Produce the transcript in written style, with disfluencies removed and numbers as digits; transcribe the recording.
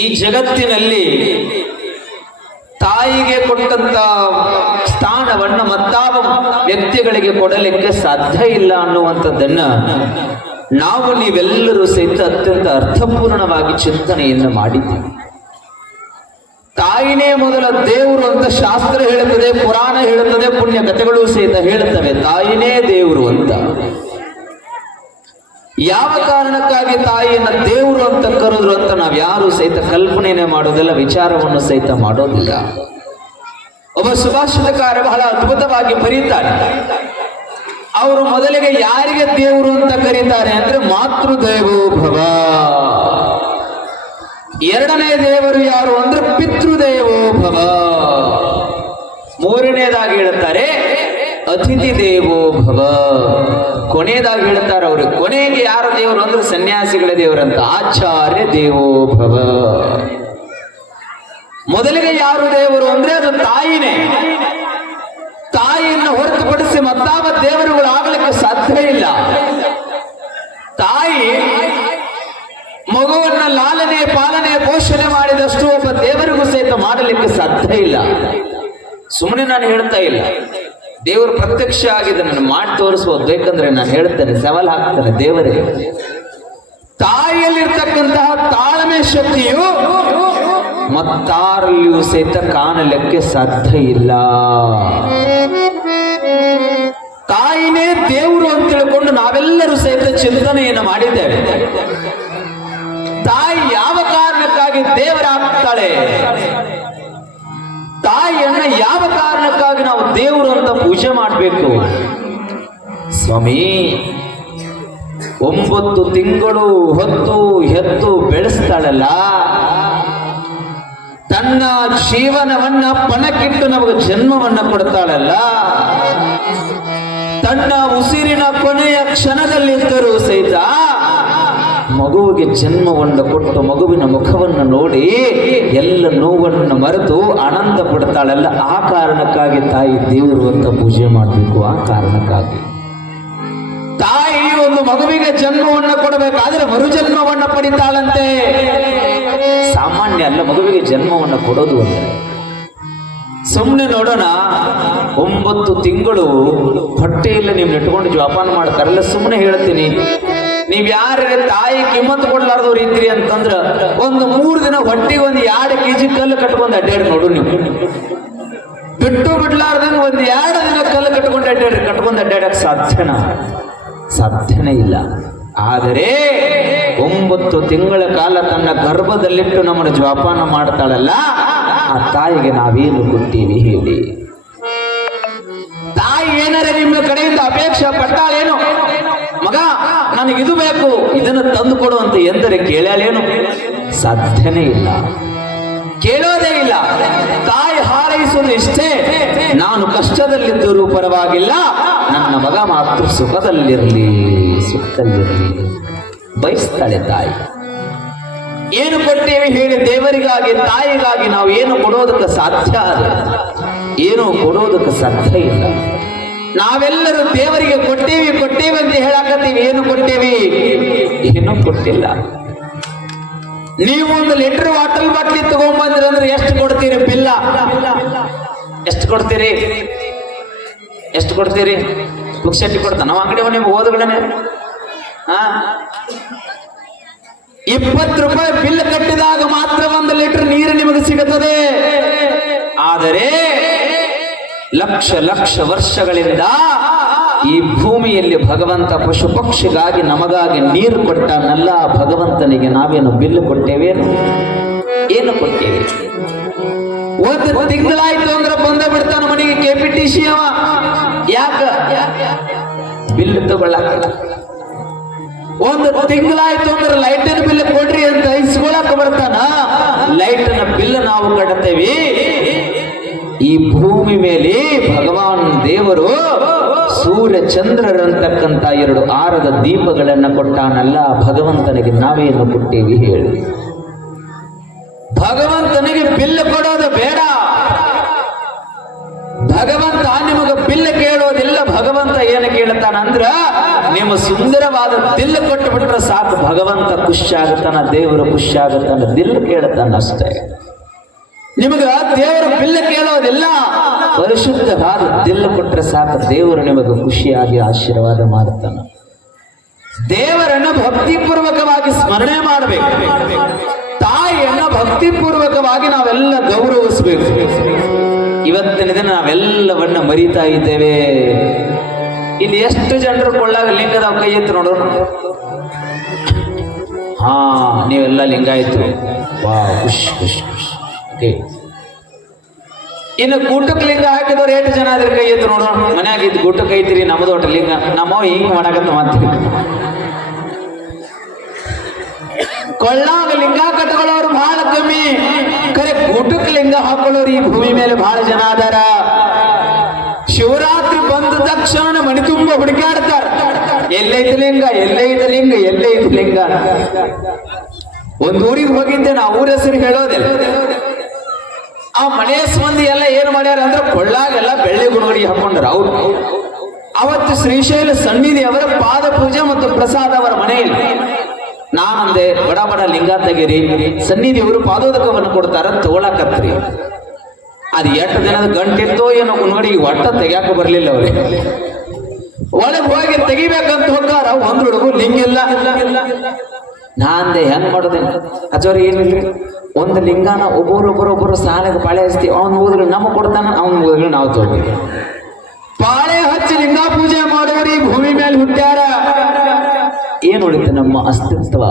ಈ ಜಗತ್ತಿನಲ್ಲಿ ತಾಯಿಗೆ ಕೊಟ್ಟಂತ ಸ್ಥಾನವನ್ನ ಮತ್ತಾವ ವ್ಯಕ್ತಿಗಳಿಗೆ ಕೊಡಲಿಕ್ಕೆ ಸಾಧ್ಯ ಇಲ್ಲ ಅನ್ನುವಂಥದ್ದನ್ನ ನಾವು ನೀವೆಲ್ಲರೂ ಸಹಿತ ಅತ್ಯಂತ ಅರ್ಥಪೂರ್ಣವಾಗಿ ಚಿಂತನೆಯನ್ನು ಮಾಡಿದ್ದೀವಿ. ತಾಯಿನೇ ಮೊದಲ ದೇವರು ಅಂತ ಶಾಸ್ತ್ರ ಹೇಳುತ್ತದೆ, ಪುರಾಣ ಹೇಳುತ್ತದೆ, ಪುಣ್ಯ ಕಥೆಗಳು ಸಹಿತ ಹೇಳುತ್ತವೆ ತಾಯಿನೇ ದೇವರು ಅಂತ. ಯಾವ ಕಾರಣಕ್ಕಾಗಿ ತಾಯಿಯನ್ನ ದೇವರು ಅಂತ ಕರೆದ್ರು ಅಂತ ನಾವು ಯಾರು ಸಹಿತ ಕಲ್ಪನೆನೇ ಮಾಡೋದಿಲ್ಲ, ವಿಚಾರವನ್ನು ಸಹಿತ ಮಾಡೋದಿಲ್ಲ. ಒಬ್ಬ ಸುಭಾಷಿತಕಾರ ಬಹಳ ಅದ್ಭುತವಾಗಿ ಬರೀತಾರೆ. ಅವರು ಮೊದಲಿಗೆ ಯಾರಿಗೆ ದೇವರು ಅಂತ ಕರೀತಾರೆ ಅಂದ್ರೆ ಮಾತೃದೇವೋ ಭವ. ಎರಡನೇ ದೇವರು ಯಾರು ಅಂದ್ರೆ ಪಿತೃದೇವೋ ಭವ. ಮೂರನೇದಾಗಿ ಹೇಳ್ತಾರೆ ಅತಿಥಿ ದೇವೋ ಭವ. ಕೊನೆಯದಾಗಿ ಹೇಳ್ತಾರೆ ಅವರು ಕೊನೆಗೆ ಯಾರ ದೇವರು ಅಂದ್ರೆ ಸನ್ಯಾಸಿಗಳ ದೇವರಂತ ಆಚಾರ್ಯ ದೇವೋ ಭವ. ಮೊದಲಿಗೆ ಯಾರು ದೇವರು ಅಂದ್ರೆ ಅದು ತಾಯಿನೇ. ತಾಯಿಯನ್ನು ಹೊರತುಪಡಿಸಿ ಮತ್ತಾವ ದೇವರುಗಳು ಆಗಲಿಕ್ಕೆ ಸಾಧ್ಯ ಇಲ್ಲ. ತಾಯಿ ಮಗುವನ್ನ ಲಾಲನೆ ಪಾಲನೆ ಪೋಷಣೆ ಮಾಡಿದಷ್ಟು ಒಬ್ಬ ದೇವರಿಗೂ ಸಹಿತ ಮಾಡಲಿಕ್ಕೆ ಸಾಧ್ಯ ಇಲ್ಲ. ಸುಮ್ಮನೆ ನಾನು ಹೇಳ್ತಾ ಇಲ್ಲ, ದೇವರು ಪ್ರತ್ಯಕ್ಷ ಆಗಿದೆ, ನಾನು ಮಾಡಿ ತೋರಿಸ್ಬೋದು. ಬೇಕಂದ್ರೆ ನಾನು ಹೇಳ್ತೇನೆ, ಸವಾಲ್ ಹಾಕ್ತೇನೆ ದೇವರೇ. ತಾಯಿಯಲ್ಲಿರ್ತಕ್ಕಂತಹ ತಾಳ್ಮೆ ಶಕ್ತಿಯು ಮತ್ತಾರಲ್ಲಿಯೂ ಸಹಿತ ಕಾಣಲಿಕ್ಕೆ ಸಾಧ್ಯ ಇಲ್ಲ. ತಾಯಿನೇ ದೇವರು ಅಂತ ತಿಳ್ಕೊಂಡು ನಾವೆಲ್ಲರೂ ಸಹಿತ ಚಿಂತನೆಯನ್ನು ಮಾಡಿದ್ದೇವೆ. ತಾಯಿ ಯಾವ ಕಾರಣಕ್ಕಾಗಿ ದೇವರಾಗ್ತಾಳೆ, ತಾಯಿಯನ್ನ ಯಾವ ಕಾರಣಕ್ಕಾಗಿ ನಾವು ದೇವರು ಅಂತ ಪೂಜೆ ಮಾಡಬೇಕು? ಸ್ವಾಮಿ, 9 ತಿಂಗಳು ಹೊತ್ತು ಹೆತ್ತು ಬೆಳೆಸ್ತಾಳಲ್ಲ, ತನ್ನ ಜೀವನವನ್ನ ಪಣಕ್ಕಿಟ್ಟು ನಮಗೆ ಜನ್ಮವನ್ನ ಕೊಡ್ತಾಳಲ್ಲ, ತನ್ನ ಉಸಿರಿನ ಕೊನೆಯ ಕ್ಷಣದಲ್ಲಿದ್ದರೂ ಸಹಿತ ಮಗುವಿಗೆ ಜನ್ಮವನ್ನು ಕೊಟ್ಟು ಮಗುವಿನ ಮುಖವನ್ನು ನೋಡಿ ಎಲ್ಲ ನೋವನ್ನು ಮರೆತು ಆನಂದ ಪಡ್ತಾಳಲ್ಲ, ಆ ಕಾರಣಕ್ಕಾಗಿ ತಾಯಿ ದೇವರು ಅಂತ ಪೂಜೆ ಮಾಡಬೇಕು. ಆ ಕಾರಣಕ್ಕಾಗಿ ತಾಯಿ ಒಂದು ಮಗುವಿಗೆ ಜನ್ಮವನ್ನು ಕೊಡಬೇಕಾದ್ರೆ ಮರುಜನ್ಮವನ್ನು ಪಡಿತಾಳಂತೆ. ಸಾಮಾನ್ಯ ಅಲ್ಲ ಮಗುವಿಗೆ ಜನ್ಮವನ್ನು ಕೊಡೋದು ಅಂದರೆ. ಸುಮ್ಮನೆ ನೋಡೋಣ, 9 ತಿಂಗಳು ಹೊಟ್ಟೆಯಲ್ಲಿ ನೀವು ನೆಟ್ಕೊಂಡು ಜೋಪಾನ ಮಾಡ್ತಾರಲ್ಲ, ಸುಮ್ಮನೆ ಹೇಳ್ತೀನಿ, ನೀವ್ ಯಾರಿಗೆ ತಾಯಿ ಕಿಮ್ಮತ್ತು ಕೊಡ್ಲಾರ್ದವ್ರು ಇದ್ರಿ ಅಂತಂದ್ರ ಒಂದು 3 ದಿನ ಹೊಟ್ಟಿಗೆ 2 kg ಕಲ್ಲು ಕಟ್ಕೊಂಡು ಅಡ್ಡಾಡಿ ನೋಡು. ನೀವು ಬಿಟ್ಟು ಬಿಡ್ಲಾರ್ದಂಗ 2 ದಿನ ಕಲ್ಲು ಕಟ್ಕೊಂಡು ಅಡ್ಡಾಡಕ್ ಸಾಧ್ಯನೇ ಇಲ್ಲ. ಆದರೆ 9 ತಿಂಗಳ ಕಾಲ ತನ್ನ ಗರ್ಭದಲ್ಲಿಟ್ಟು ನಮ್ಮನ್ನು ಜೋಪಾನ ಮಾಡ್ತಾಳಲ್ಲ, ಆ ತಾಯಿಗೆ ನಾವೇನು ಕೊಡ್ತೀವಿ ಹೇಳಿ? ತಾಯಿ ಏನಾರ ನಿಮ್ಮ ಕಡೆಯಿಂದ ಅಪೇಕ್ಷೆ ಪಟ್ಟಾಳೇನು? ಮಗ ನನಗಿದು ಬೇಕು, ಇದನ್ನು ತಂದು ಕೊಡು ಅಂತ ಎಂದರೆ ಕೇಳಲೇನು? ಸಾಧ್ಯನೇ ಇಲ್ಲ, ಕೇಳೋದೇ ಇಲ್ಲ. ತಾಯಿ ಹಾರೈಸುವುದು ಇಷ್ಟೇ, ನಾನು ಕಷ್ಟದಲ್ಲಿದ್ದರೂ ಪರವಾಗಿಲ್ಲ, ನನ್ನ ಮಗ ಮಾತ್ರ ಸುಖದಲ್ಲಿರಲಿ ಬಯಸ್ತಾಳೆ ತಾಯಿ. ಏನು ಕೊಟ್ಟೇವಿ ಹೇಳಿ ದೇವರಿಗಾಗಿ, ತಾಯಿಗಾಗಿ ನಾವು ಏನು ಕೊಡೋದಕ್ಕೆ ಸಾಧ್ಯ? ಏನು ಕೊಡೋದಕ್ಕೆ ಸಾಧ್ಯ ಇಲ್ಲ. ನಾವೆಲ್ಲರೂ ದೇವರಿಗೆ ಕೊಟ್ಟೇವಿ ಅಂತ ಹೇಳಾಕತ್ತೀವಿ, ಏನು ಕೊಟ್ಟೇವಿ? ಏನೂ ಕೊಟ್ಟಿಲ್ಲ. ನೀವು 1 ಲೀಟರ್ ವಾಟರ್ ಬಾಟ್ಲಿ ತಗೊಂಡ್ಬಂದ್ರಿ ಅಂದ್ರೆ ಎಷ್ಟು ಕೊಡ್ತೀರಿ? ಬಿಲ್ಲ ಎಷ್ಟು ಕೊಡ್ತೀರಿ? ಪುಕ್ಷಟ್ಟಿ ಕೊಡ್ತಾನ ನಾವು ಅಂಗಡಿ ನಿಮ್ಗೆ ಓದುಗಳೇ. 20 ರೂಪಾಯಿ ಬಿಲ್ ಕಟ್ಟಿದಾಗ ಮಾತ್ರ 1 ಲೀಟರ್ ನೀರು ನಿಮಗೆ ಸಿಗುತ್ತದೆ. ಆದರೆ ಲಕ್ಷ ವರ್ಷಗಳಿಂದ ಈ ಭೂಮಿಯಲ್ಲಿ ಭಗವಂತ ಪಶು ಪಕ್ಷಿಗಾಗಿ ನಮಗಾಗಿ ನೀರು ಕೊಟ್ಟನಲ್ಲ, ಭಗವಂತನಿಗೆ ನಾವೇನು ಬಿಲ್ಲು ಕೊಟ್ಟೇವೇನು? ಏನು ಕೊಟ್ಟೇವೆ? 1 ತಿಂಗಳಾಯ್ತು ಅಂದ್ರೆ ಬಂದ ಬಿಡ್ತಾನ ಮನೆಗೆ KPTC ಅವ. ಯಾಕ ಬಿಲ್ ತಗೊಳ್ಳಾಕ? 1 ತಿಂಗಳಾಯ್ತು ಅಂದ್ರೆ ಲೈಟಿನ ಬಿಲ್ ಕೊಡ್ರಿ ಅಂತ ಇಸ್ಕೊಳಕ ಬರ್ತಾನ. ಲೈಟಿನ ಬಿಲ್ ನಾವು ಕಟ್ತೇವಿ. ಈ ಭೂಮಿ ಮೇಲೆ ಭಗವಾನ್ ದೇವರು ಸೂರ್ಯ ಚಂದ್ರರಂತಕ್ಕಂಥ 2 ಆರದ ದೀಪಗಳನ್ನ ಕೊಟ್ಟಾನಲ್ಲ, ಭಗವಂತನಿಗೆ ನಾವೇನು ಕೊಟ್ಟೇವಿ ಹೇಳಿ? ಭಗವಂತನಿಗೆ ಬಿಲ್ ಕೊಡೋದು ಬೇಡ. ಭಗವಂತ ನಿಮಗೆ ಬಿಲ್ ಕೇಳೋದಿಲ್ಲ. ಭಗವಂತ ಏನು ಕೇಳ್ತಾನಂದ್ರ ನಿಮ್ಮ ಸುಂದರವಾದ ದಿಲ್ ಕೊಟ್ಟು ಬಿಟ್ರೆ ಸಾಕು, ಭಗವಂತ ಖುಷಿ ಆಗುತ್ತಾನ, ದೇವರು ಖುಷಿ ಆಗುತ್ತಾನ, ದಿಲ್ ಕೇಳುತ್ತಾನ ಅಷ್ಟೇ. ನಿಮಗ ದೇವರು ಬಿಲ್ ಕೇಳೋದಿಲ್ಲ, ಪರಿಶುದ್ಧವಾದ ದಿಲ್ ಕೊಟ್ರೆ ಸಾಕು, ದೇವರು ನಿಮಗೆ ಖುಷಿಯಾಗಿ ಆಶೀರ್ವಾದ ಮಾಡುತ್ತಾನ. ದೇವರನ್ನ ಭಕ್ತಿಪೂರ್ವಕವಾಗಿ ಸ್ಮರಣೆ ಮಾಡಬೇಕು, ತಾಯಿಯನ್ನ ಭಕ್ತಿಪೂರ್ವಕವಾಗಿ ನಾವೆಲ್ಲ ಗೌರವಿಸಬೇಕು. ಇವತ್ತಿನ ದಿನ ನಾವೆಲ್ಲವನ್ನ ಮರಿತಾ ಇದ್ದೇವೆ. ಇಲ್ಲಿ ಎಷ್ಟು ಜನರು ಕೊಳ್ಳಾಗ ಲಿಂಗದ ಕೈ ಎತ್ತು ನೋಡೋಣ. ಹಾ, ನೀವೆಲ್ಲ ಲಿಂಗಾಯತರು, ವಾ ಖುಷ್ ಖುಷ್ ಖುಷ್. ಇನ್ನು ಗೂಟಕ್ಕೆ ಲಿಂಗ ಹಾಕಿದವ್ರು ಎಷ್ಟು ಜನ ಅದ್ರ ಕೈ ಎತ್ತು ನೋಡೋಣ. ಮನ್ಯಾಗ ಇದ್ದು ಗೂಟಕ್ಕೆ ಐತಿರಿ, ನಮ್ಮದು ಒಟ್ಟು ಲಿಂಗ, ನಮ್ಮ ಹಿಂಗ್ ಮಾಡಕತ್ತ ಮಾತೀವಿ. ಕೊಳ್ಳಾಗ ಲಿಂಗ ಕಟ್ಕೊಳ್ಳೋರು ಬಹಳ ಕಮ್ಮಿ, ಖರೆ ಗೂಟಕ್ಕೆ ಲಿಂಗ ಹಾಕೊಳ್ಳೋರು ಈ ಭೂಮಿ ಮೇಲೆ ಬಹಳ ಜನ ಅದಾರ. ಶಿವರಾತ್ರಿ ಬಂದ ತಕ್ಷಣ ಮಣಿ ತುಂಬ ಹುಡುಕಾಡ್ತಾರ, ಎಲ್ಲೈತೆ ಲಿಂಗ, ಎಲ್ಲೈತೆ ಲಿಂಗ, ಎಲ್ಲೈತೆ ಲಿಂಗ. ಒಂದ್ ಊರಿಗೆ ಹೋಗಿದ್ದೆ, ನಾ ಊರ ಹೆಸರು ಹೇಳೋದಿಲ್ಲ. ಆ ಮನೆಯ ಮಂದಿ ಎಲ್ಲ ಏನ್ ಮಾಡ್ಯಾರ ಅಂದ್ರೆ ಕೊಳ್ಳಾಗೆಲ್ಲ ಬೆಳ್ಳಿ ಗುಣಗಡಿ ಹಾಕೊಂಡ್ರ. ಅವ್ರು ಅವತ್ತು ಶ್ರೀಶೈಲ ಸನ್ನಿಧಿ ಅವರ ಪಾದ ಪೂಜೆ ಮತ್ತು ಪ್ರಸಾದ ಅವರ ಮನೆಯಲ್ಲಿ. ನಾನಂದೆ ಬಡ ಬಡ ಲಿಂಗ ತೆಗೀರಿ, ಸನ್ನಿಧಿಯವರು ಪಾದೋದಕವನ್ನು ಕೊಡ್ತಾರ, ತಗೊಳಕತ್ರಿ. ಅದು ಎಷ್ಟು ದಿನದ ಗಂಟಿತ್ತೋ ಏನೋ ಗುಣಗಡಿಗೆ ಒಟ್ಟ ತೆಗ್ಯಾಕ ಬರ್ಲಿಲ್ಲ ಅವ್ರಿಗೆ. ಒಳಗೆ ಹೋಗಿ ತೆಗಿಬೇಕಂತ ಹೋಗಾರ, ಒಂದ್ ಹುಡುಗು ಲಿಂಗ ಇಲ್ಲ. ನಾಂದೆ ಹೆಂಗ್ ಮಾಡೋದೇನು ಅಜೋರಿ, ಏನಿಲ್ರಿ, ಒಂದು ಲಿಂಗನ ಒಬ್ಬೊಬ್ಬರು ಸಾಲಿಗೆ ಪಾಳೆ ಹಚ್ತೀವಿ, ಅವ್ನ ಮುಗಿದ್ರು ನಮಗೆ ಕೊಡ್ತಾನ, ಅವ್ನ ಮುಗಿದ್ರು ನಾವು ತಗೋತೀವಿ. ಪಾಳೆ ಹಚ್ಚಿ ಲಿಂಗ ಪೂಜೆ ಮಾಡೋರಿ ಭೂಮಿ ಮೇಲೆ ಹುಟ್ಟ್ಯಾರ. ಏನ್ ಉಳಿತು ನಮ್ಮ ಅಸ್ತಿತ್ವ?